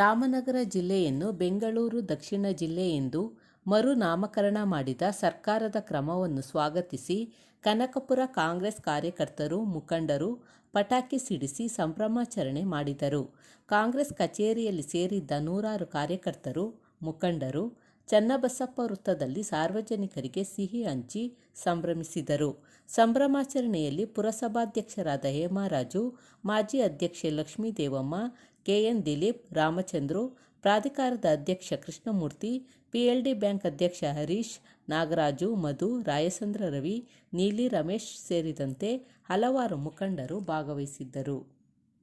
ರಾಮನಗರ ಜಿಲ್ಲೆಯನ್ನು ಬೆಂಗಳೂರು ದಕ್ಷಿಣ ಜಿಲ್ಲೆ ಎಂದು ಮರುನಾಮಕರಣ ಮಾಡಿದ ಸರ್ಕಾರದ ಕ್ರಮವನ್ನು ಸ್ವಾಗತಿಸಿ ಕನಕಪುರ ಕಾಂಗ್ರೆಸ್ ಕಾರ್ಯಕರ್ತರು, ಮುಖಂಡರು ಪಟಾಕಿ ಸಿಡಿಸಿ ಸಂಭ್ರಮಾಚರಣೆ ಮಾಡಿದರು. ಕಾಂಗ್ರೆಸ್ ಕಚೇರಿಯಲ್ಲಿ ಸೇರಿದ್ದ ನೂರಾರು ಕಾರ್ಯಕರ್ತರು, ಮುಖಂಡರು ಚನ್ನಬಸಪ್ಪ ವೃತ್ತದಲ್ಲಿ ಸಾರ್ವಜನಿಕರಿಗೆ ಸಿಹಿ ಹಂಚಿ ಸಂಭ್ರಮಿಸಿದರು. ಸಂಭ್ರಮಾಚರಣೆಯಲ್ಲಿ ಪುರಸಭಾಧ್ಯಕ್ಷರಾದ ಹೇಮರಾಜು, ಮಾಜಿ ಅಧ್ಯಕ್ಷೆ ಲಕ್ಷ್ಮೀದೇವಮ್ಮ, ಕೆಎನ್ ದಿಲೀಪ್, ರಾಮಚಂದ್ರು, ಪ್ರಾಧಿಕಾರದ ಅಧ್ಯಕ್ಷ ಕೃಷ್ಣಮೂರ್ತಿ, ಪಿಎಲ್ಡಿ ಬ್ಯಾಂಕ್ ಅಧ್ಯಕ್ಷ ಹರೀಶ್, ನಾಗರಾಜು, ಮಧು, ರಾಯಚಂದ್ರ ರವಿ, ನೀಲಿ ರಮೇಶ್ ಸೇರಿದಂತೆ ಹಲವಾರು ಮುಖಂಡರು ಭಾಗವಹಿಸಿದ್ದರು.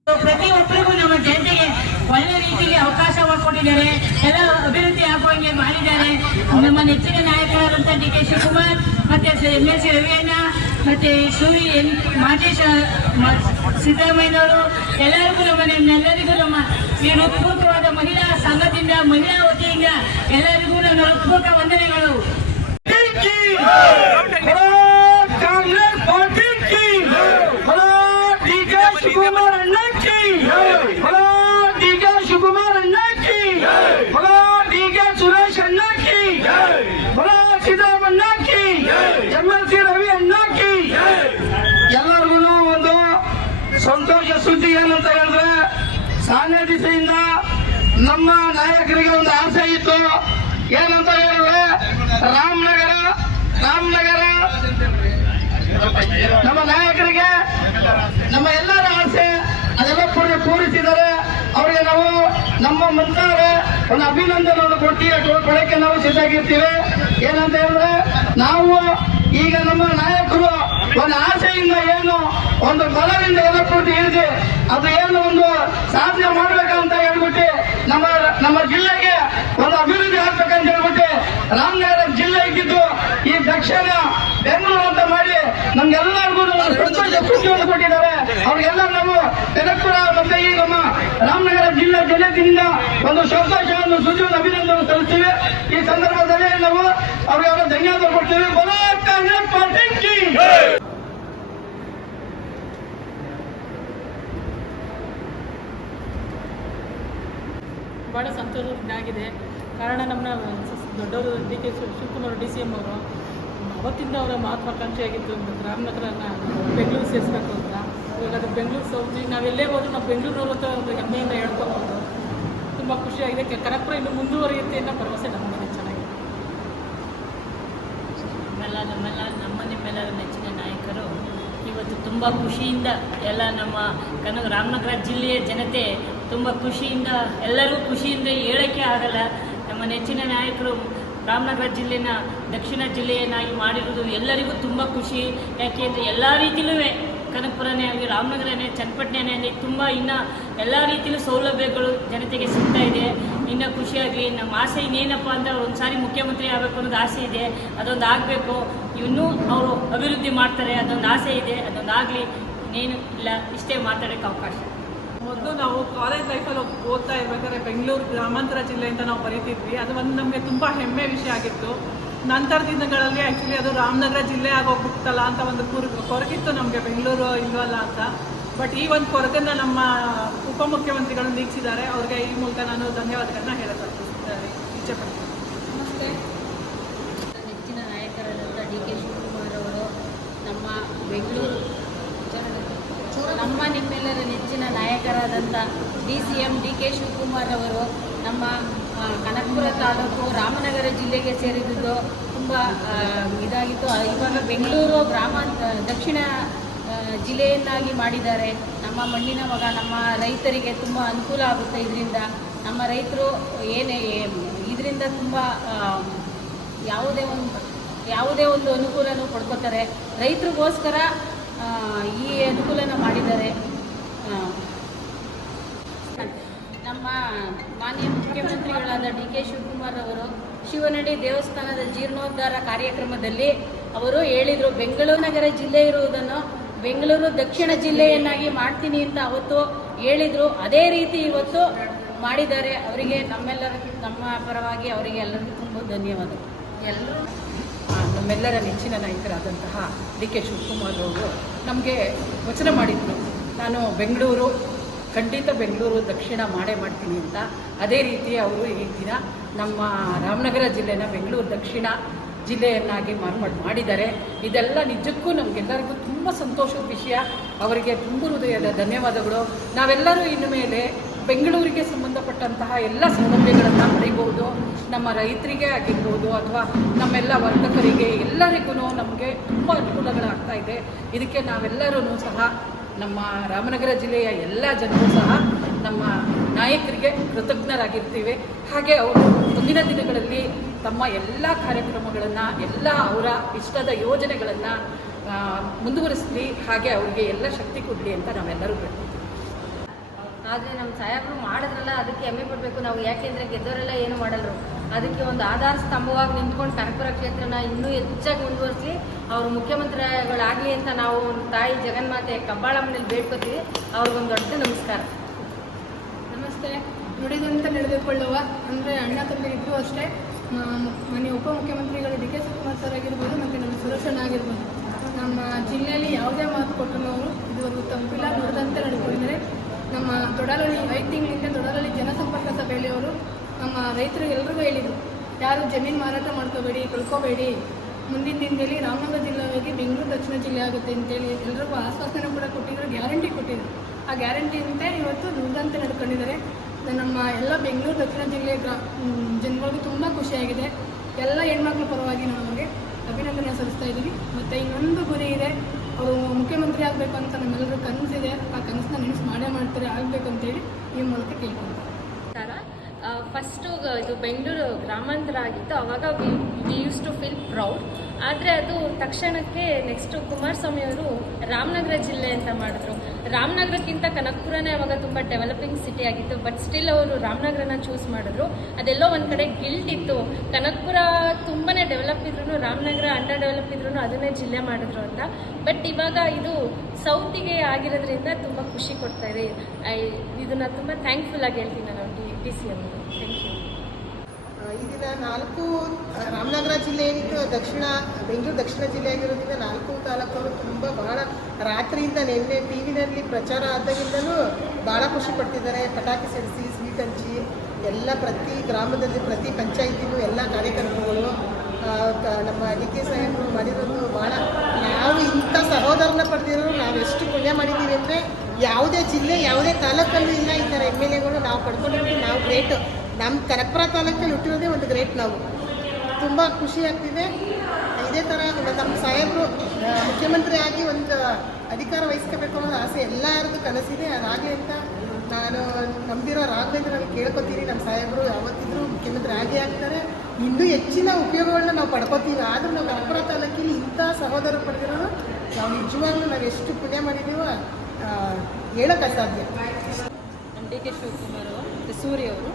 ಪ್ರತಿಯೊಬ್ಬರಿಗೂ ನಮ್ಮ ಜನತೆಗೆ ಒಳ್ಳೆ ರೀತಿಯಲ್ಲಿ ಅವಕಾಶ ಮಾಡಿಕೊಟ್ಟಿದ್ದಾರೆ, ಎಲ್ಲ ಅಭಿವೃದ್ಧಿ ಆಗುವಂಗೆ ಮಾಡಿದ್ದಾರೆ. ನಮ್ಮ ನೆಚ್ಚಿನ ನಾಯಕರಾದಂಥ ಡಿ ಕೆ ಶಿವಕುಮಾರ್ ಮತ್ತೆ MS ರವಿಯಣ್ಣ ಮತ್ತೆ ಮಾಜಿ ಸಿದ್ದರಾಮಯ್ಯನವರು ಎಲ್ಲರಿಗೂ ನಮ್ಮೆಲ್ಲರಿಗೂ ನಮ್ಮ ಈ ಹೃತ್ಪೂರ್ವಕವಾದ ಮಹಿಳಾ ಸಂಘದಿಂದ, ಮಹಿಳಾ ವತಿಯಿಂದ ಎಲ್ಲರಿಗೂ ನನ್ನ ಹೃತ್ಪೂರ್ವಕ ವಂದನೆಗಳು. ಎಲ್ಲರಿಗೂ ಒಂದು ಸಂತೋಷ ಸುದ್ದಿ ಏನಂತ ಹೇಳಿದ್ರೆ, ಸಾನ್ಯ ದಿಸೆಯಿಂದ ನಮ್ಮ ನಾಯಕರಿಗೆ ಒಂದು ಆಸೆ ಇತ್ತು. ಏನಂತ ಹೇಳಿದ್ರೆ, ರಾಮನಗರ ನಮ್ಮ ನಾಯಕರಿಗೆ ನಮ್ಮ ಎಲ್ಲರ ಆಸೆ ಅದೆಲ್ಲ ಪೂರೈಸಿದ್ದಾರೆ. ಅವರಿಗೆ ನಾವು ನಮ್ಮ ಮುಂತಾರೆ ಒಂದು ಅಭಿನಂದನೆಯನ್ನು ಕೊಡಕ್ಕೆ ನಾವು ಸಿದ್ಧಾಗಿರ್ತೀವಿ. ಏನಂತ ಹೇಳಿದ್ರೆ, ನಾವು ಈಗ ನಮ್ಮ ನಾಯಕರು ಒಂದು ಆಸೆಯಿಂದ ಏನು ಒಂದು ಬಲದಿಂದ ಎದಕ್ಕೊಟ್ಟು ಇಳಿದು ಅದು ಏನು ಒಂದು ಸಾಧನೆ ಮಾಡ್ಬೇಕಂತ ಹೇಳ್ಬಿಟ್ಟು ನಮ್ಮ ಜಿಲ್ಲೆಗೆ ಒಂದು ಅಭಿವೃದ್ಧಿ ಆಗ್ಬೇಕಂತ ಹೇಳ್ಬಿಟ್ಟು ರಾಮನಗರ ಜಿಲ್ಲೆ ಇದ್ದಿದ್ದು ಈ ದಕ್ಷಿಣ ಬೆಂಗಳೂರು ಅಂತ ಮಾಡಿ ನಮ್ಗೆಲ್ಲರಿಗೂ ಸುದ್ದಿಯನ್ನು ಕೊಟ್ಟಿದ್ದಾರೆ. ಅವ್ರಿಗೆಲ್ಲ ನಾವು ಕನಕಪುರ ಮತ್ತೆ ಈ ನಮ್ಮ ರಾಮನಗರ ಜಿಲ್ಲೆ ಜನತೆಯಿಂದ ಒಂದು ಸಂತೋಷವನ್ನು ಸುದ್ದಿಯನ್ನು ಅಭಿನಂದನೆ ಸಲ್ಲಿಸ್ತೀವಿ. ಈ ಸಂದರ್ಭದಲ್ಲಿ ನಾವು ಅವ್ರಿಗೆ ಧನ್ಯವಾದ ಕೊಡ್ತೀವಿ. ಕಾಂಗ್ರೆಸ್ ಪಾರ್ಟಿ ಭಾಳ ಸಂತೋಷವಾಗಿದೆ. ಕಾರಣ ನಮ್ಮ ದೊಡ್ಡವರು ಡಿ ಕೆ ಶಿವಕುಮಾರ್ DCM ಅವರು ಅವತ್ತಿಂದ ಅವರ ಮಹತ್ವಾಕಾಂಕ್ಷೆಯಾಗಿತ್ತು ರಾಮನಗರನ ಬೆಂಗಳೂರು ಸೇರಿಸ್ಬೇಕು ಅಂತ. ಇವಾಗ ಅದು ಬೆಂಗಳೂರು ಸೌಜಿ ನಾವೆಲ್ಲೇ ಹೋದ್ರು ನಾವು ಬೆಂಗಳೂರು ಅಂತ ಹೆಮ್ಮೆಯಿಂದ ಹೇಳ್ಕೊಬೋದು. ತುಂಬ ಖುಷಿಯಾಗಿದೆ. ಕನಕಪುರ ಇನ್ನು ಮುಂದುವರಿಯುತ್ತೆ ಅನ್ನೋ ಭರವಸೆ ನಮಗೆ ಚೆನ್ನಾಗಿದೆ. ನಿಮ್ಮೆಲ್ಲರ ನೆಚ್ಚಿನ ನಾಯಕರು ಇವತ್ತು ತುಂಬ ಖುಷಿಯಿಂದ ಎಲ್ಲ ನಮ್ಮ ರಾಮನಗರ ಜಿಲ್ಲೆಯ ಜನತೆ ತುಂಬ ಖುಷಿಯಿಂದ, ಎಲ್ಲರೂ ಖುಷಿಯಿಂದ ಹೇಳೋಕ್ಕೆ ಆಗಲ್ಲ. ನಮ್ಮ ನೆಚ್ಚಿನ ನಾಯಕರು ರಾಮನಗರ ಜಿಲ್ಲೆನ ದಕ್ಷಿಣ ಜಿಲ್ಲೆಯನ್ನಾಗಿ ಮಾಡಿರೋದು ಎಲ್ಲರಿಗೂ ತುಂಬ ಖುಷಿ. ಯಾಕೆಂದರೆ ಎಲ್ಲ ರೀತಿಲೂ ಕನಕಪುರನೇ ಆಗಲಿ, ರಾಮನಗರನೇ, ಚನ್ನಪಟ್ಟಣನೇ ಆಗಲಿ ತುಂಬ ಇನ್ನು ಎಲ್ಲ ರೀತಿಲೂ ಸೌಲಭ್ಯಗಳು ಜನತೆಗೆ ಸಿಗ್ತಾ ಇದೆ. ಇನ್ನೂ ಖುಷಿಯಾಗಲಿ. ನಮ್ಮ ಆಸೆ ಇನ್ನೇನಪ್ಪ ಅಂದರೆ ಅವ್ರು ಒಂದು ಸಾರಿ ಮುಖ್ಯಮಂತ್ರಿ ಆಗಬೇಕು ಅನ್ನೋದು ಆಸೆ ಇದೆ. ಅದೊಂದು ಆಗಬೇಕು. ಇನ್ನೂ ಅವರು ಅಭಿವೃದ್ಧಿ ಮಾಡ್ತಾರೆ, ಅದೊಂದು ಆಸೆ ಇದೆ. ಅದೊಂದು ಆಗಲಿ. ಇನ್ನೇನು ಇಲ್ಲ, ಇಷ್ಟೇ ಮಾತಾಡೋಕ್ಕೆ ಅವಕಾಶ. ಮೊದಲು ನಾವು ಕಾಲೇಜ್ ಲೈಫಲ್ಲಿ ಓದ್ತಾ ಇರ್ಬೇಕಾದ್ರೆ ಬೆಂಗಳೂರು ಗ್ರಾಮಾಂತರ ಜಿಲ್ಲೆ ಅಂತ ನಾವು ಬರೀತಿದ್ವಿ. ಅದು ಒಂದು ನಮಗೆ ತುಂಬ ಹೆಮ್ಮೆ ವಿಷಯ ಆಗಿತ್ತು. ನಂತರ ದಿನಗಳಲ್ಲಿ ಆ್ಯಕ್ಚುಲಿ ಅದು ರಾಮನಗರ ಜಿಲ್ಲೆ ಆಗೋಗ್ಬಿಡ್ತಲ್ಲ ಅಂತ ಒಂದು ಕೊರಗಿತ್ತು ನಮಗೆ, ಬೆಂಗಳೂರು ಇಲ್ವಲ್ಲ ಅಂತ. ಬಟ್ ಈ ಒಂದು ಕೊರಗನ್ನು ನಮ್ಮ ಉಪಮುಖ್ಯಮಂತ್ರಿಗಳು ನೀಗಿಸಿದ್ದಾರೆ. ಅವ್ರಿಗೆ ಈ ಮೂಲಕ ನಾನು ಧನ್ಯವಾದಗಳನ್ನ ಹೇಳಕ್ಕೆ ಇಚ್ಛೆಪಡ್ತೀನಿ. ನಮಸ್ತೆ. ನೆಚ್ಚಿನ ನಾಯಕರಾದಂಥ ಡಿ ಕೆ ಶಿವಕುಮಾರ್ ಅವರು ನಮ್ಮ ಬೆಂಗಳೂರು ನಿಮ್ಮೆಲ್ಲರ ನೆಚ್ಚಿನ ನಾಯಕರಾದಂಥ DCM ಡಿ ಕೆ ಶಿವಕುಮಾರ್ ಅವರು ನಮ್ಮ ಕನಕಪುರ ತಾಲೂಕು ರಾಮನಗರ ಜಿಲ್ಲೆಗೆ ಸೇರಿದ್ದು ತುಂಬ ಇದಾಗಿತ್ತು. ಇವಾಗ ಬೆಂಗಳೂರು ದಕ್ಷಿಣ ಜಿಲ್ಲೆಯನ್ನಾಗಿ ಮಾಡಿದ್ದಾರೆ. ನಮ್ಮ ಮಣ್ಣಿನ ಮಗ, ನಮ್ಮ ರೈತರಿಗೆ ತುಂಬ ಅನುಕೂಲ ಆಗುತ್ತೆ. ಇದರಿಂದ ನಮ್ಮ ರೈತರು ಇದರಿಂದ ತುಂಬ ಯಾವುದೇ ಒಂದು ಅನುಕೂಲನೂ ಪಡ್ಕೋತಾರೆ. ರೈತರಿಗೋಸ್ಕರ ಈ ಅನುಕೂಲನ ಮಾಡಿದ್ದಾರೆ. ನಮ್ಮ ಮಾನ್ಯ ಮುಖ್ಯಮಂತ್ರಿಗಳಾದ ಡಿ ಕೆ ಶಿವಕುಮಾರ್ ಅವರು ಶಿವನಡಿ ದೇವಸ್ಥಾನದ ಜೀರ್ಣೋದ್ಧಾರ ಕಾರ್ಯಕ್ರಮದಲ್ಲಿ ಅವರು ಹೇಳಿದರು, ಬೆಂಗಳೂರು ನಗರ ಜಿಲ್ಲೆ ಇರುವುದನ್ನು ಬೆಂಗಳೂರು ದಕ್ಷಿಣ ಜಿಲ್ಲೆಯನ್ನಾಗಿ ಮಾಡ್ತೀನಿ ಅಂತ ಅವತ್ತು ಹೇಳಿದರು. ಅದೇ ರೀತಿ ಇವತ್ತು ಮಾಡಿದ್ದಾರೆ. ಅವರಿಗೆ ನಮ್ಮ ಪರವಾಗಿ ಅವರಿಗೆ ಎಲ್ಲರಿಗೂ ತುಂಬ ಧನ್ಯವಾದ. ಎಲ್ಲರೂ ನಮ್ಮೆಲ್ಲರ ನೆಚ್ಚಿನ ನಾಯಕರಾದಂತಹ ಡಿ ಕೆ ಶಿವಕುಮಾರ್ ಅವರು ನಮಗೆ ವಚನ ಮಾಡಿದ್ರು. ನಾನು ಬೆಂಗಳೂರು ಖಂಡಿತ ಬೆಂಗಳೂರು ದಕ್ಷಿಣ ಮಾಡೇ ಮಾಡ್ತೀನಿ ಅಂತ. ಅದೇ ರೀತಿ ಅವರು ಈ ದಿನ ನಮ್ಮ ರಾಮನಗರ ಜಿಲ್ಲೆನ ಬೆಂಗಳೂರು ದಕ್ಷಿಣ ಜಿಲ್ಲೆಯನ್ನಾಗಿ ಮಾಡಿದ್ದಾರೆ. ಇದೆಲ್ಲ ನಿಜಕ್ಕೂ ನಮಗೆಲ್ಲರಿಗೂ ತುಂಬ ಸಂತೋಷದ ವಿಷಯ. ಅವರಿಗೆ ತುಂಬ ಹೃದಯದ ಧನ್ಯವಾದಗಳು. ನಾವೆಲ್ಲರೂ ಇನ್ನು ಮೇಲೆ ಬೆಂಗಳೂರಿಗೆ ಸಂಬಂಧಪಟ್ಟಂತಹ ಎಲ್ಲ ಸೌಲಭ್ಯಗಳನ್ನು ಪಡೆಯಬಹುದು. ನಮ್ಮ ರೈತರಿಗೆ ಆಗಿರ್ಬೋದು ಅಥವಾ ನಮ್ಮೆಲ್ಲ ವರ್ತಕರಿಗೆ ಎಲ್ಲರಿಗೂ ನಮಗೆ ತುಂಬ ಅನುಕೂಲಗಳಾಗ್ತಾ ಇದೆ. ಇದಕ್ಕೆ ನಾವೆಲ್ಲರೂ ಸಹ ನಮ್ಮ ರಾಮನಗರ ಜಿಲ್ಲೆಯ ಎಲ್ಲ ಜನರು ಸಹ ನಮ್ಮ ನಾಯಕರಿಗೆ ಕೃತಜ್ಞರಾಗಿರ್ತೀವಿ. ಹಾಗೆ ಅವರು ಮುಂದಿನ ದಿನಗಳಲ್ಲಿ ತಮ್ಮ ಎಲ್ಲ ಕಾರ್ಯಕ್ರಮಗಳನ್ನು ಎಲ್ಲ ಅವರ ಇಷ್ಟದ ಯೋಜನೆಗಳನ್ನು ಮುಂದುವರಿಸಲಿ, ಹಾಗೆ ಅವರಿಗೆ ಎಲ್ಲ ಶಕ್ತಿ ಕೊಡಲಿ ಅಂತ ನಾವೆಲ್ಲರೂ ಬೇಡ್ತೀವಿ. ಆದರೆ ನಮ್ಮ ಸಾಹೇಬರು ಮಾಡಿದ್ರಲ್ಲ ಅದಕ್ಕೆ ಹೆಮ್ಮೆ ಪಡಬೇಕು ನಾವು. ಯಾಕೆಂದರೆ ಗೆದ್ದವರೆಲ್ಲ ಏನು ಮಾಡಲ್ರು. ಅದಕ್ಕೆ ಒಂದು ಆಧಾರ ಸ್ತಂಭವಾಗಿ ನಿಂತ್ಕೊಂಡು ಕನಕಪುರ ಕ್ಷೇತ್ರನ ಇನ್ನೂ ಹೆಚ್ಚಾಗಿ ಮುಂದುವರಿಸಿ ಅವರು ಮುಖ್ಯಮಂತ್ರಿಗಳಾಗಲಿ ಅಂತ ನಾವು ತಾಯಿ ಜಗನ್ಮಾತೆ ಕಬ್ಬಾಳಮ್ಮನಲ್ಲಿ ಬೇಡ್ಕೋತೀವಿ. ಅವ್ರಿಗೊಂದು ದೊಡ್ಡ ನಮಸ್ಕಾರ. ನಮಸ್ತೆ. ನುಡಿದಂತೆ ನಡೆದುಕೊಳ್ಳುವ ಅಂದರೆ ಅಣ್ಣ ತಂದೆಗಿದ್ರು ಅಷ್ಟೇ. ಮಾನ್ಯ ಉಪಮುಖ್ಯಮಂತ್ರಿಗಳು ಡಿ ಕೆ ಶಿವಕುಮಾರ್ ಸರ್ ಆಗಿರ್ಬೋದು ಮತ್ತು ನಮ್ಮ ಸುರೇಶಣ್ಣ ಆಗಿರ್ಬೋದು, ನಮ್ಮ ಜಿಲ್ಲೆಯಲ್ಲಿ ಯಾವುದೇ ಮಾತು ಕೊಟ್ಟರು ಅವರು ಇದುವರೆಗೂ ತಪ್ಪಿಲ್ಲ, ನುಡಿದಂತೆ ನಡೆದುಕೊಂಡಿದ್ದಾರೆ. ನಮ್ಮ ದೊಡ್ಡಲಹಳ್ಳಿ 5 ತಿಂಗಳಿಂದ ದೊಡ್ಡಲಹಳ್ಳಿ ಜನಸಂಪರ್ಕ ಸಭೆಯಲ್ಲಿ ಅವರು ನಮ್ಮ ರೈತರು ಎಲ್ರಿಗೂ ಹೇಳಿದರು, ಯಾರು ಜಮೀನು ಮಾರಾಟ ಮಾಡ್ಕೋಬೇಡಿ, ಕಳ್ಕೋಬೇಡಿ, ಮುಂದಿನ ದಿನದಲ್ಲಿ ರಾಮನಗರ ಜಿಲ್ಲೆಯಾಗಿ ಬೆಂಗಳೂರು ದಕ್ಷಿಣ ಜಿಲ್ಲೆ ಆಗುತ್ತೆ ಅಂತೇಳಿ ಎಲ್ರಿಗೂ ಆಶ್ವಾಸನೆ ಕೂಡ ಕೊಟ್ಟಿದ್ರು, ಗ್ಯಾರಂಟಿ ಕೊಟ್ಟಿದ್ರು. ಆ ಗ್ಯಾರಂಟಿಯಿಂದ ಇವತ್ತು ನುಡಿದಂತೆ ನಡ್ಕೊಂಡಿದ್ದಾರೆ. ನಮ್ಮ ಎಲ್ಲ ಬೆಂಗಳೂರು ದಕ್ಷಿಣ ಜಿಲ್ಲೆ ಜನಗಳಿಗೂ ತುಂಬ ಖುಷಿಯಾಗಿದೆ. ಎಲ್ಲ ಹೆಣ್ಮಕ್ಳ ಪರವಾಗಿ ನಾವು ನಮಗೆ ಅಭಿನಂದನೆ ಸಲ್ಲಿಸ್ತಾ ಇದ್ದೀವಿ. ಮತ್ತು ಇನ್ನೊಂದು ಗುರಿ ಇದೆ, ಅವರು ಮುಖ್ಯಮಂತ್ರಿ ಆಗಬೇಕು ಅಂತ ನಮ್ಮೆಲ್ಲರೂ ಕನಸಿದೆ. ಆ ಕನಸನ್ನ ನೆನೆಸು ಮಾಡ್ತಾರೆ, ಆಗಬೇಕಂತೇಳಿ ಈ ಮೂಲಕ ಕೇಳ್ಕೊಳ್ತಾರೆ. ಫಸ್ಟು ಇದು ಬೆಂಗಳೂರು ಗ್ರಾಮಾಂತರ ಆಗಿತ್ತು, ಆವಾಗ we used to feel proud. ಆದರೆ ಅದು ತಕ್ಷಣಕ್ಕೆ ನೆಕ್ಸ್ಟು ಕುಮಾರಸ್ವಾಮಿ ಅವರು ರಾಮನಗರ ಜಿಲ್ಲೆ ಅಂತ ಮಾಡಿದ್ರು. ರಾಮನಗರಕ್ಕಿಂತ ಕನಕಪುರನೇ ಅವಾಗ ತುಂಬ ಡೆವಲಪಿಂಗ್ ಸಿಟಿ ಆಗಿತ್ತು. ಬಟ್ ಸ್ಟಿಲ್ ಅವರು ರಾಮನಗರನ ಚೂಸ್ ಮಾಡಿದ್ರು. ಅದೆಲ್ಲೋ ಒಂದು ಕಡೆ ಗಿಲ್ಟ್ ಇತ್ತು. ಕನಕಪುರ ತುಂಬಾ ಡೆವಲಪ್ ಇದ್ರೂ ರಾಮನಗರ ಅಂಡರ್ ಡೆವಲಪ್ ಇದ್ರೂ ಅದನ್ನೇ ಜಿಲ್ಲೆ ಮಾಡಿದ್ರು ಅಂತ. ಬಟ್ ಇವಾಗ ಇದು ಸೌತಿಗೆ ಆಗಿರೋದ್ರಿಂದ ತುಂಬ ಖುಷಿ ಕೊಡ್ತಾ ಇದೆ. ಇದನ್ನು ತುಂಬ ಥ್ಯಾಂಕ್ಫುಲ್ ಆಗಿ ಹೇಳ್ತೀನಿ ನಾನು ಡಿ ಸಿ ಅವರು. Thank you. ಈ ದಿನ 4 ರಾಮನಗರ ಜಿಲ್ಲೆ ಏನಿತ್ತು ಬೆಂಗಳೂರು ದಕ್ಷಿಣ ಜಿಲ್ಲೆ ಆಗಿರೋದ್ರಿಂದ 4 ತಾಲೂಕವರು ತುಂಬ ಬಹಳ ರಾತ್ರಿಯಿಂದ ನಿನ್ನೆ ಟಿ ವಿನಲ್ಲಿ ಪ್ರಚಾರ ಆದಾಗಿಂದಲೂ ಭಾಳ ಖುಷಿ ಪಡ್ತಿದ್ದಾರೆ. ಪಟಾಕಿ ಸಿಡಿಸಿ, ಸ್ವೀಟ್ ಹಂಚಿ ಎಲ್ಲ ಪ್ರತಿ ಗ್ರಾಮದಲ್ಲಿ ಪ್ರತಿ ಪಂಚಾಯಿತಿನೂ ಎಲ್ಲ ಕಾರ್ಯಕ್ರಮಗಳು ನಮ್ಮ ಡಿ ಕೆ ಸಾಹೇಬರು ಮಾಡಿರೋದು ಭಾಳ. ನಾವು ಇಂಥ ಸಹೋದರನ ಪಡೆದಿರೋರು ನಾವೆಷ್ಟು ಪುಣ್ಯ ಮಾಡಿದ್ದೀವಿ ಅಂದರೆ ಯಾವುದೇ ಜಿಲ್ಲೆ ಯಾವುದೇ ತಾಲೂಕಲ್ಲೂ ಇಲ್ಲ ಈ ಥರ ಎಮ್ ಎಲ್ ಎಗಳು. ನಾವು ಪಡ್ಕೊಂಡಿರೋದು ನಾವು ಗ್ರೇಟು. ನಮ್ಮ ಕನಕಪುರ ತಾಲೂಕಲ್ಲಿ ಹುಟ್ಟಿರೋದೇ ಒಂದು ಗ್ರೇಟ್. ನಾವು ತುಂಬ ಖುಷಿ ಆಗ್ತಿದೆ. ಇದೇ ಥರ ನಮ್ಮ ಸಾಹೇಬರು ಮುಖ್ಯಮಂತ್ರಿ ಆಗಿ ಒಂದು ಅಧಿಕಾರ ವಹಿಸ್ಕೋಬೇಕು ಅನ್ನೋದು ಆಸೆ ಎಲ್ಲರದ್ದು ಕನಸಿದೆ. ಅದಾಗಲಿ ಅಂತ ನಾನು ನಂಬಿರೋ ರಾಘವೇಂದ್ರ ನಾನು ಕೇಳ್ಕೊತೀನಿ. ನಮ್ಮ ಸಾಹೇಬರು ಯಾವತ್ತಿದ್ರೂ ಮುಖ್ಯಮಂತ್ರಿ ಆಗೇ ಆಗ್ತಾರೆ. ಇನ್ನೂ ಹೆಚ್ಚಿನ ಉಪಯೋಗಗಳನ್ನ ನಾವು ಪಡ್ಕೋತೀವಿ. ಆದರೂ ನಾವು ಕನಕಪುರ ತಾಲೂಕಿನಲ್ಲಿ ಇಂಥ ಸಹೋದರರು ಪಡೆದಿರೋರು ನಾವು ನಿಜವಾಗ್ಲೂ ನಾವು ಎಷ್ಟು ಪುಣ್ಯ ಮಾಡಿದ್ದೀವೋ ಹೇಳೋಕ್ಕೆ ಅಸಾಧ್ಯ. ನಮ್ಮ ಡಿ ಕೆ ಶಿವಕುಮಾರ್ ಅವರು, ಸೂರ್ಯವರು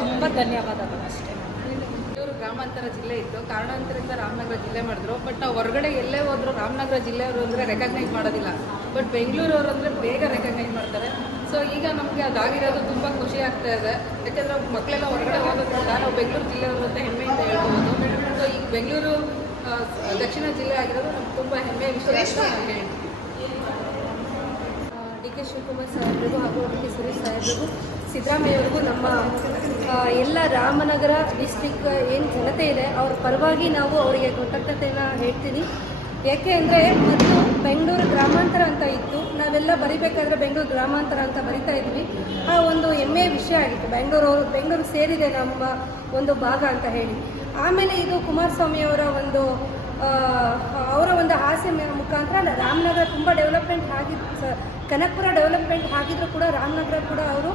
ತುಂಬ ಧನ್ಯವಾದಗಳು ಅಷ್ಟೇ. ಬೆಂಗಳೂರು ಗ್ರಾಮಾಂತರ ಜಿಲ್ಲೆ ಇತ್ತು, ಕಾರಣಾಂತರದಿಂದ ರಾಮನಗರ ಜಿಲ್ಲೆ ಮಾಡಿದ್ರು. ಬಟ್ ನಾವು ಹೊರಗಡೆ ಎಲ್ಲೇ ಹೋದ್ರು ರಾಮನಗರ ಜಿಲ್ಲೆಯವರು ಅಂದರೆ ರೆಕಗ್ನೈಸ್ ಮಾಡೋದಿಲ್ಲ. ಬಟ್ ಬೆಂಗಳೂರವರು ಅಂದರೆ ಬೇಗ ರೆಕಗ್ನೈಸ್ ಮಾಡ್ತಾರೆ. ಸೊ ಈಗ ನಮಗೆ ಅದಾಗಿರೋದು ತುಂಬ ಖುಷಿ ಆಗ್ತಾ ಇದೆ. ಯಾಕೆಂದರೆ ಮಕ್ಕಳೆಲ್ಲ ಹೊರಗಡೆ ಹೋಗೋದ್ರಿಂದ ನಾವು ಬೆಂಗಳೂರು ಜಿಲ್ಲೆಯವರು ಅಂತ ಹೆಮ್ಮೆಯಿಂದ ಹೇಳ್ಬೋದು. ಸೊ ಈಗ ಬೆಂಗಳೂರು ದಕ್ಷಿಣ ಜಿಲ್ಲೆ ಆಗಿರೋದು ನಮ್ಗೆ ತುಂಬ ಹೆಮ್ಮೆಯ ವಿಷಯ ಅಂತ ನಾನು ಹೇಳ್ತೀನಿ. ಡಿ ಕೆ ಶಿವಕುಮಾರ್ ಸಾಹೇಬ್ರಿಗೂ ಹಾಗೂ ಡಿ ಕೆ ಸುರೇಶ್ ಸಾಹೇಬ್ರಿಗೂ ಸಿದ್ದರಾಮಯ್ಯವ್ರಿಗೂ ನಮ್ಮ ಎಲ್ಲ ರಾಮನಗರ ಡಿಸ್ಟ್ರಿಕ್ ಏನು ಜನತೆ ಇದೆ ಅವ್ರ ಪರವಾಗಿ ನಾವು ಅವರಿಗೆ ಕೃತಜ್ಞತೆಯನ್ನು ಹೇಳ್ತೀನಿ. ಯಾಕೆ ಅಂದರೆ ಮೊದಲು ಬೆಂಗಳೂರು ಗ್ರಾಮಾಂತರ ಅಂತ ಇತ್ತು. ನಾವೆಲ್ಲ ಬರಿಬೇಕಾದ್ರೆ ಬೆಂಗಳೂರು ಗ್ರಾಮಾಂತರ ಅಂತ ಬರಿತಾ ಇದ್ವಿ. ಆ ಒಂದು ಹೆಮ್ಮೆಯ ವಿಷಯ ಆಗಿತ್ತು. ಬೆಂಗಳೂರು ಸೇರಿದೆ ನಮ್ಮ ಒಂದು ಭಾಗ ಅಂತ ಹೇಳಿ. ಆಮೇಲೆ ಇದು ಕುಮಾರಸ್ವಾಮಿಯವರ ಒಂದು ಆಸೆ ಮುಖಾಂತರ ರಾಮನಗರ ತುಂಬ ಡೆವಲಪ್ಮೆಂಟ್ ಆಗಿತ್ತು. ಕನಕಪುರ ಡೆವಲಪ್ಮೆಂಟ್ ಆಗಿದ್ರು ಕೂಡ ರಾಮನಗರ ಕೂಡ ಅವರು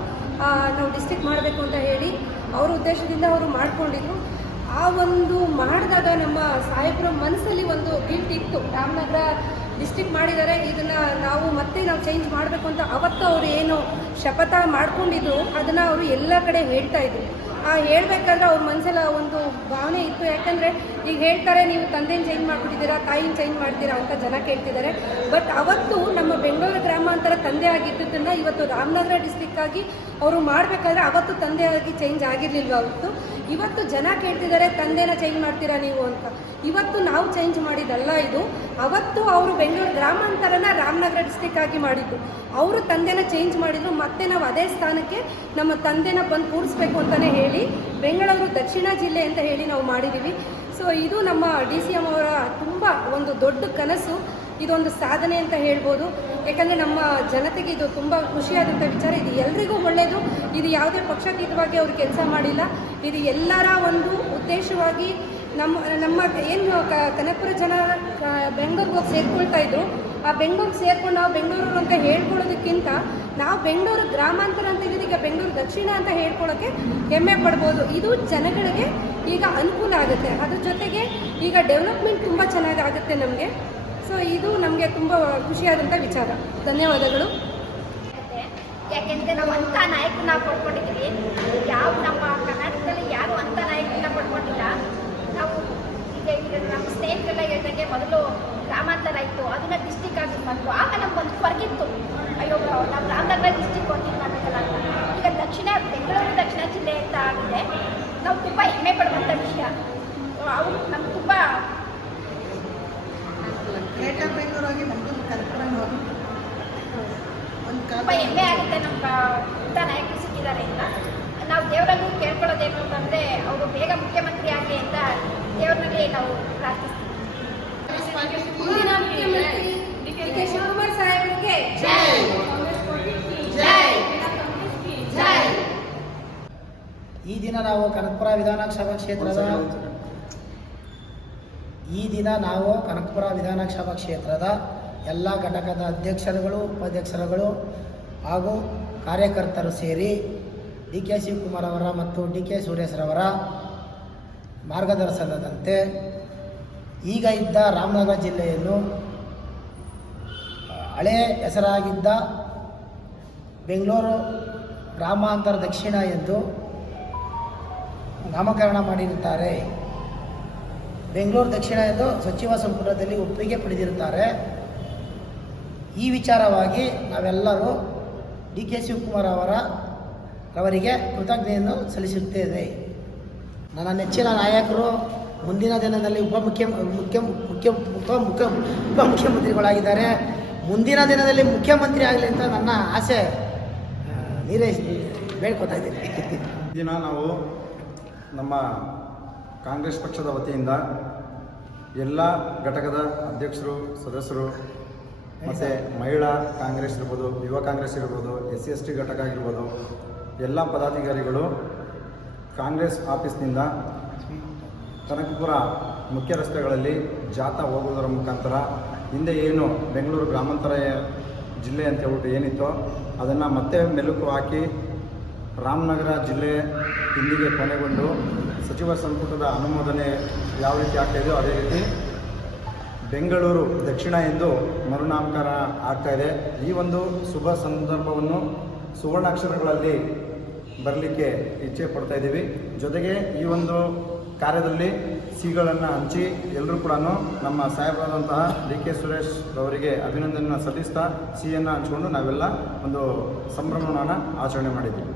ನಾವು ಡಿಸ್ಟ್ರಿಕ್ಟ್ ಮಾಡಬೇಕು ಅಂತ ಹೇಳಿ ಅವರ ಉದ್ದೇಶದಿಂದ ಅವರು ಮಾಡಿಕೊಂಡಿದ್ರು. ಆ ಒಂದು ಮಾಡಿದಾಗ ನಮ್ಮ ಸಾಹೇಬ್ರ ಮನಸ್ಸಲ್ಲಿ ಒಂದು ಗಿಲ್ಟ್ ಇತ್ತು. ರಾಮನಗರ ಡಿಸ್ಟ್ರಿಕ್ಟ್ ಮಾಡಿದ್ದಾರೆ, ಇದನ್ನು ನಾವು ಚೇಂಜ್ ಮಾಡಬೇಕು ಅಂತ ಅವತ್ತು ಅವರು ಏನು ಶಪಥ ಮಾಡ್ಕೊಂಡಿದ್ರು ಅದನ್ನು ಅವರು ಎಲ್ಲ ಕಡೆ ಹೇಳ್ತಾ ಇದ್ರು. ಆ ಹೇಳಬೇಕಾದ್ರೆ ಅವ್ರ ಮನಸ್ಸೆಲ್ಲ ಒಂದು ಭಾವನೆ ಇತ್ತು. ಯಾಕಂದರೆ ಈಗ ಹೇಳ್ತಾರೆ ನೀವು ತಂದೆನ ಚೇಂಜ್ ಮಾಡ್ಬಿಟ್ಟಿದ್ದೀರಾ, ತಾಯಿನ ಚೇಂಜ್ ಮಾಡ್ತೀರಾ ಅಂತ ಜನ ಕೇಳ್ತಿದ್ದಾರೆ. ಬಟ್ ಅವತ್ತು ನಮ್ಮ ಬೆಂಗಳೂರು ಗ್ರಾಮಾಂತರ ತಂದೆ ಆಗಿದ್ದನ್ನು ಇವತ್ತು ರಾಮನಗರ ಡಿಸ್ಟಿಕ್ ಆಗಿ ಅವರು ಮಾಡಬೇಕಾದ್ರೆ ಅವತ್ತು ತಂದೆಯಾಗಿ ಚೇಂಜ್ ಆಗಿರಲಿಲ್ವ ಅವತ್ತು. ಇವತ್ತು ಜನ ಕೇಳ್ತಿದ್ದಾರೆ ತಂದೆನ ಚೇಂಜ್ ಮಾಡ್ತೀರಾ ನೀವು ಅಂತ. ಇವತ್ತು ನಾವು ಚೇಂಜ್ ಮಾಡಿದ್ದಲ್ಲ ಇದು. ಅವತ್ತು ಅವರು ಬೆಂಗಳೂರು ಗ್ರಾಮಾಂತರನ ರಾಮನಗರ ಡಿಸ್ಟಿಕ್ ಆಗಿ ಮಾಡಿದ್ದು. ಅವರು ತಂದೆನ ಚೇಂಜ್ ಮಾಡಿದ್ರು. ಮತ್ತೆ ನಾವು ಅದೇ ಸ್ಥಾನಕ್ಕೆ ನಮ್ಮ ತಂದೆನ ಬಂದು ಕೂರಿಸ್ಬೇಕು ಅಂತಲೇ ಹೇಳಿ ಬೆಂಗಳೂರು ದಕ್ಷಿಣ ಜಿಲ್ಲೆ ಅಂತ ಹೇಳಿ ನಾವು ಮಾಡಿದ್ದೀವಿ. ಸೊ ಇದು ನಮ್ಮ DCM ಅವರ ತುಂಬ ಒಂದು ದೊಡ್ಡ ಕನಸು. ಇದೊಂದು ಸಾಧನೆ ಅಂತ ಹೇಳ್ಬೋದು. ಯಾಕಂದರೆ ನಮ್ಮ ಜನತೆಗೆ ಇದು ತುಂಬ ಖುಷಿಯಾದಂಥ ವಿಚಾರ. ಇದು ಎಲ್ರಿಗೂ ಒಳ್ಳೆಯದು. ಇದು ಯಾವುದೇ ಪಕ್ಷಾತೀತವಾಗಿ ಅವರು ಕೆಲಸ ಮಾಡಿಲ್ಲ. ಇದು ಎಲ್ಲರ ಒಂದು ಉದ್ದೇಶವಾಗಿ ನಮ್ಮ ಏನು ಕನಕಪುರ ಜನ ಬೆಂಗಳೂರಿಗೆ ಹೋಗಿ ಸೇರ್ಕೊಳ್ತಾ ಇದ್ರು, ಆ ಬೆಂಗಳೂರಿಗೆ ಸೇರ್ಕೊಂಡು ನಾವು ಬೆಂಗಳೂರು ಅಂತ ಹೇಳ್ಕೊಳ್ಳೋದಕ್ಕಿಂತ ನಾವು ಬೆಂಗಳೂರು ಗ್ರಾಮಾಂತರ ಅಂತ ಈಗ ಬೆಂಗಳೂರು ದಕ್ಷಿಣ ಅಂತ ಹೇಳ್ಕೊಳ್ಳೋಕ್ಕೆ ಹೆಮ್ಮೆ ಪಡ್ಬೋದು. ಇದು ಜನಗಳಿಗೆ ಈಗ ಅನುಕೂಲ ಆಗುತ್ತೆ. ಅದ್ರ ಜೊತೆಗೆ ಈಗ ಡೆವಲಪ್ಮೆಂಟ್ ತುಂಬ ಚೆನ್ನಾಗಿ ಆಗುತ್ತೆ ನಮಗೆ. ಸೊ ಇದು ನಮಗೆ ತುಂಬ ಖುಷಿಯಾದಂಥ ವಿಚಾರ. ಧನ್ಯವಾದಗಳು. ಯಾಕೆಂದರೆ ನಾವು ಅಂಥ ನಾಯಕರನ್ನ ಪಡ್ಕೊಂಡಿದ್ದೀವಿ. ಯಾವ ನಮ್ಮ ಕರ್ನಾಟಕದಲ್ಲಿ ಯಾರು ಅಂಥ ನಾಯಕರನ್ನ ಪಡ್ಕೊಂಡಿಲ್ಲ. ನಾವು ಈಗ ನಮ್ಮ ಸ್ನೇಹಿತರೆಲ್ಲ ಹೇಳ್ದಂಗೆ ಮೊದಲು ಗ್ರಾಮಾಂತರ ಇತ್ತು, ಅದನ್ನ ಡಿಸ್ಟಿಕ್ ಆಗಿ ಬಂತು. ಆಗ ನಮ್ಗೊಂದು ಹೊರಗಿತ್ತು, ಅಯ್ಯೋ ನಾವು ರಾಮನಗರ ಡಿಸ್ಟಿಕ್ ಹೋಗಿ ಮಾಡಬೇಕಲ್ಲ ಅಂತ. ಈಗ ಬೆಂಗಳೂರು ದಕ್ಷಿಣ ಜಿಲ್ಲೆ ಅಂತ ಆಗಿದೆ. ನಾವು ತುಂಬ ಹೆಮ್ಮೆ ಪಡುವಂಥ ವಿಷಯ. ಅವರು ನಮ್ಗೆ ತುಂಬ ಗ್ರೇಟರ್ ಬೆಂಗಳೂರಾಗಿ ನಮ್ಮದು ಕನಕಪುರ ತುಂಬ ಹೆಮ್ಮೆ ಆಗುತ್ತೆ. ನಮ್ಮ ಇಂಥ ನಾಯಕರು ಸಿಕ್ಕಿದ್ದಾರೆ ಅಂತ. ನಾವು ದೇವರಲ್ಲೂ ಕೇಳ್ಕೊಳ್ಳೋದೇನು ಅಂತಂದರೆ ಅವರು ಬೇಗ ಮುಖ್ಯಮಂತ್ರಿ ಆಗಲಿ ಅಂತ ದೇವರಲ್ಲಿ ನಾವು ಪ್ರಾರ್ಥಿಸ್ತೀವಿ. ಮುಂದಿನ ಮುಖ್ಯಮಂತ್ರಿ DK ಶಿವಕುಮಾರ್ ಸಾಹೇಬರಿಗೆ ಈ ದಿನ ನಾವು ಕನಕಪುರ ವಿಧಾನಸಭಾ ಕ್ಷೇತ್ರದ ಎಲ್ಲ ಘಟಕದ ಅಧ್ಯಕ್ಷರುಗಳು, ಉಪಾಧ್ಯಕ್ಷರುಗಳು ಹಾಗೂ ಕಾರ್ಯಕರ್ತರು ಸೇರಿ DK ಶಿವಕುಮಾರ್ ಅವರ ಮತ್ತು DK ಸುರೇಶ್ರವರ ಮಾರ್ಗದರ್ಶನದಂತೆ ಈಗ ಇದ್ದ ರಾಮನಗರ ಜಿಲ್ಲೆಯನ್ನು ಹಳೆ ಹೆಸರಾಗಿದ್ದ ಬೆಂಗಳೂರು ಗ್ರಾಮಾಂತರ ದಕ್ಷಿಣ ಎಂದು ನಾಮಕರಣ ಮಾಡಿರುತ್ತಾರೆ. ಬೆಂಗಳೂರು ದಕ್ಷಿಣ ಎಂದು ಸಚಿವ ಸಂಪುಟದಲ್ಲಿ ಒಪ್ಪಿಗೆ ಪಡೆದಿರುತ್ತಾರೆ. ಈ ವಿಚಾರವಾಗಿ ನಾವೆಲ್ಲರೂ DK ಶಿವಕುಮಾರ್ ಅವರಿಗೆ ಕೃತಜ್ಞತೆಯನ್ನು ಸಲ್ಲಿಸುತ್ತೇವೆ. ನನ್ನ ನೆಚ್ಚಿನ ನಾಯಕರು ಮುಂದಿನ ದಿನದಲ್ಲಿ ಉಪಮುಖ್ಯಮಂತ್ರಿಗಳಾಗಿದ್ದಾರೆ. ಮುಂದಿನ ದಿನದಲ್ಲಿ ಮುಖ್ಯಮಂತ್ರಿ ಆಗಲಿ ಅಂತ ನನ್ನ ಆಸೆ ಬೇಡ್ಕೊತಾ ಇದ್ದೀನಿ. ಈ ದಿನ ನಾವು ನಮ್ಮ ಕಾಂಗ್ರೆಸ್ ಪಕ್ಷದ ವತಿಯಿಂದ ಎಲ್ಲ ಘಟಕದ ಅಧ್ಯಕ್ಷರು, ಸದಸ್ಯರು ಮತ್ತು ಮಹಿಳಾ ಕಾಂಗ್ರೆಸ್ ಇರ್ಬೋದು, ಯುವ ಕಾಂಗ್ರೆಸ್ ಇರ್ಬೋದು, SC/ST ಘಟಕ ಆಗಿರ್ಬೋದು, ಎಲ್ಲ ಪದಾಧಿಕಾರಿಗಳು ಕಾಂಗ್ರೆಸ್ ಆಫೀಸ್ನಿಂದ ಕನಕಪುರ ಮುಖ್ಯ ರಸ್ತೆಗಳಲ್ಲಿ ಜಾಥಾ ಹೋಗುವುದರ ಮುಖಾಂತರ ಹಿಂದೆ ಏನು ಬೆಂಗಳೂರು ಗ್ರಾಮಾಂತರ ಜಿಲ್ಲೆ ಅಂತ ಹೇಳ್ಬಿಟ್ಟು ಏನಿತ್ತೋ ಅದನ್ನು ಮತ್ತೆ ಮೆಲುಕು ಹಾಕಿ ರಾಮನಗರ ಜಿಲ್ಲೆ ಇಂದಿಗೆ ಕೊನೆಗೊಂಡು ಸಚಿವ ಸಂಪುಟದ ಅನುಮೋದನೆ ಯಾವ ರೀತಿ ಆಗ್ತಾಯಿದೆಯೋ ಅದೇ ರೀತಿ ಬೆಂಗಳೂರು ದಕ್ಷಿಣ ಎಂದು ಮರುನಾಮಕರಣ ಆಗ್ತಾಯಿದೆ. ಈ ಒಂದು ಶುಭ ಸಂದರ್ಭವನ್ನು ಸುವರ್ಣಾಕ್ಷರಗಳಲ್ಲಿ ಬರಲಿಕ್ಕೆ ಇಚ್ಛೆ ಪಡ್ತಾ ಇದ್ದೀವಿ. ಜೊತೆಗೆ ಈ ಒಂದು ಕಾರ್ಯದಲ್ಲಿ ಸಿಹಿಗಳನ್ನು ಹಂಚಿ ಎಲ್ಲರೂ ಕೂಡ ನಮ್ಮ ಸಾಹೇಬರಾದಂತಹ DK ಸುರೇಶ್ ಅವರಿಗೆ ಅಭಿನಂದನೆಯನ್ನು ಸಲ್ಲಿಸ್ತಾ ಸಿಹಿಯನ್ನು ಹಂಚಿಕೊಂಡು ನಾವೆಲ್ಲ ಒಂದು ಸಂಭ್ರಮವನ್ನು ಆಚರಣೆ ಮಾಡಿದ್ದೀವಿ.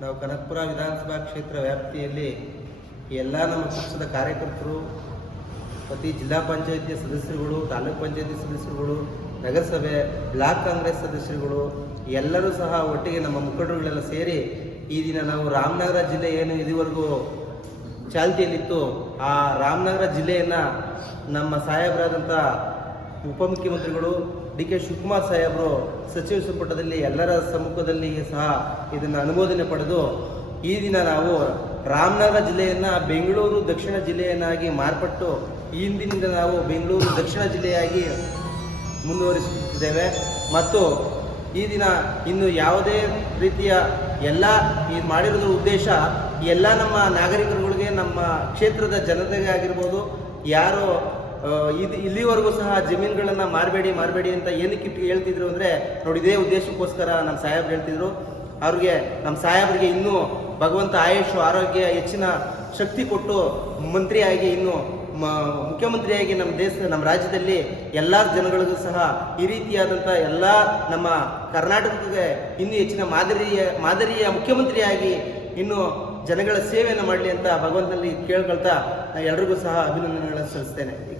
ನಾವು ಕನಕಪುರ ವಿಧಾನಸಭಾ ಕ್ಷೇತ್ರ ವ್ಯಾಪ್ತಿಯಲ್ಲಿ ಎಲ್ಲ ನಮ್ಮ ಪಕ್ಷದ ಕಾರ್ಯಕರ್ತರು, ಪ್ರತಿ ಜಿಲ್ಲಾ ಪಂಚಾಯಿತಿಯ ಸದಸ್ಯರುಗಳು, ತಾಲೂಕು ಪಂಚಾಯಿತಿ ಸದಸ್ಯರುಗಳು, ನಗರಸಭೆ, ಬ್ಲಾಕ್ ಕಾಂಗ್ರೆಸ್ ಸದಸ್ಯರುಗಳು ಎಲ್ಲರೂ ಸಹ ಒಟ್ಟಿಗೆ ನಮ್ಮ ಮುಖಂಡರುಗಳೆಲ್ಲ ಸೇರಿ ಈ ದಿನ ನಾವು ರಾಮನಗರ ಜಿಲ್ಲೆ ಏನು ಇದುವರೆಗೂ ಚಾಲ್ತಿಯಲ್ಲಿತ್ತು ಆ ರಾಮನಗರ ಜಿಲ್ಲೆಯನ್ನು ನಮ್ಮ ಸಾಹೇಬರಾದಂಥ ಉಪಮುಖ್ಯಮಂತ್ರಿಗಳು DK ಶಿವಕುಮಾರ್ ಸಾಹೇಬರು ಸಚಿವ ಸಂಪುಟದಲ್ಲಿ ಎಲ್ಲರ ಸಮ್ಮುಖದಲ್ಲಿ ಸಹ ಇದನ್ನು ಅನುಮೋದನೆ ಪಡೆದು ಈ ದಿನ ನಾವು ರಾಮನಗರ ಜಿಲ್ಲೆಯನ್ನು ಬೆಂಗಳೂರು ದಕ್ಷಿಣ ಜಿಲ್ಲೆಯನ್ನಾಗಿ ಮಾರ್ಪಟ್ಟು ಇಂದಿನಿಂದ ನಾವು ಬೆಂಗಳೂರು ದಕ್ಷಿಣ ಜಿಲ್ಲೆಯಾಗಿ ಮುಂದುವರಿಸುತ್ತಿದ್ದೇವೆ. ಮತ್ತು ಈ ದಿನ ಇನ್ನು ಯಾವುದೇ ರೀತಿಯ ಎಲ್ಲ ಈ ಮಾಡಿರೋದ್ರ ಉದ್ದೇಶ ಎಲ್ಲ ನಮ್ಮ ನಾಗರಿಕರುಗಳಿಗೆ, ನಮ್ಮ ಕ್ಷೇತ್ರದ ಜನತೆಗೆ ಆಗಿರ್ಬೋದು, ಯಾರು ಇಲ್ಲಿವರೆಗೂ ಸಹ ಜಮೀನುಗಳನ್ನು ಮಾರಬೇಡಿ ಅಂತ ಏನಕ್ಕೆ ಹೇಳ್ತಿದ್ರು ಅಂದರೆ ನೋಡಿ, ಇದೇ ಉದ್ದೇಶಕ್ಕೋಸ್ಕರ ನಮ್ಮ ಸಾಹೇಬ್ರು ಹೇಳ್ತಿದ್ರು. ಅವ್ರಿಗೆ ನಮ್ಮ ಸಾಹೇಬರಿಗೆ ಇನ್ನೂ ಭಗವಂತ ಆಯುಷ್ ಆರೋಗ್ಯ ಹೆಚ್ಚಿನ ಶಕ್ತಿ ಕೊಟ್ಟು ಮಂತ್ರಿಯಾಗಿ ಇನ್ನೂ ಮುಖ್ಯಮಂತ್ರಿಯಾಗಿ ನಮ್ಮ ರಾಜ್ಯದಲ್ಲಿ ಎಲ್ಲ ಜನಗಳಿಗೂ ಸಹ ಈ ರೀತಿಯಾದಂಥ ಎಲ್ಲ ನಮ್ಮ ಕರ್ನಾಟಕಕ್ಕೆ ಇನ್ನೂ ಹೆಚ್ಚಿನ ಮಾದರಿಯ ಮುಖ್ಯಮಂತ್ರಿಯಾಗಿ ಇನ್ನು ಜನಗಳ ಸೇವೆಯನ್ನು ಮಾಡಲಿ ಅಂತ ಭಗವಂತನಲ್ಲಿ ಕೇಳ್ಕೊಳ್ತಾ ನಾನು ಎಲ್ರಿಗೂ ಸಹ ಅಭಿನಂದನೆಗಳನ್ನು ಸಲ್ಲಿಸ್ತೇನೆ. ಈ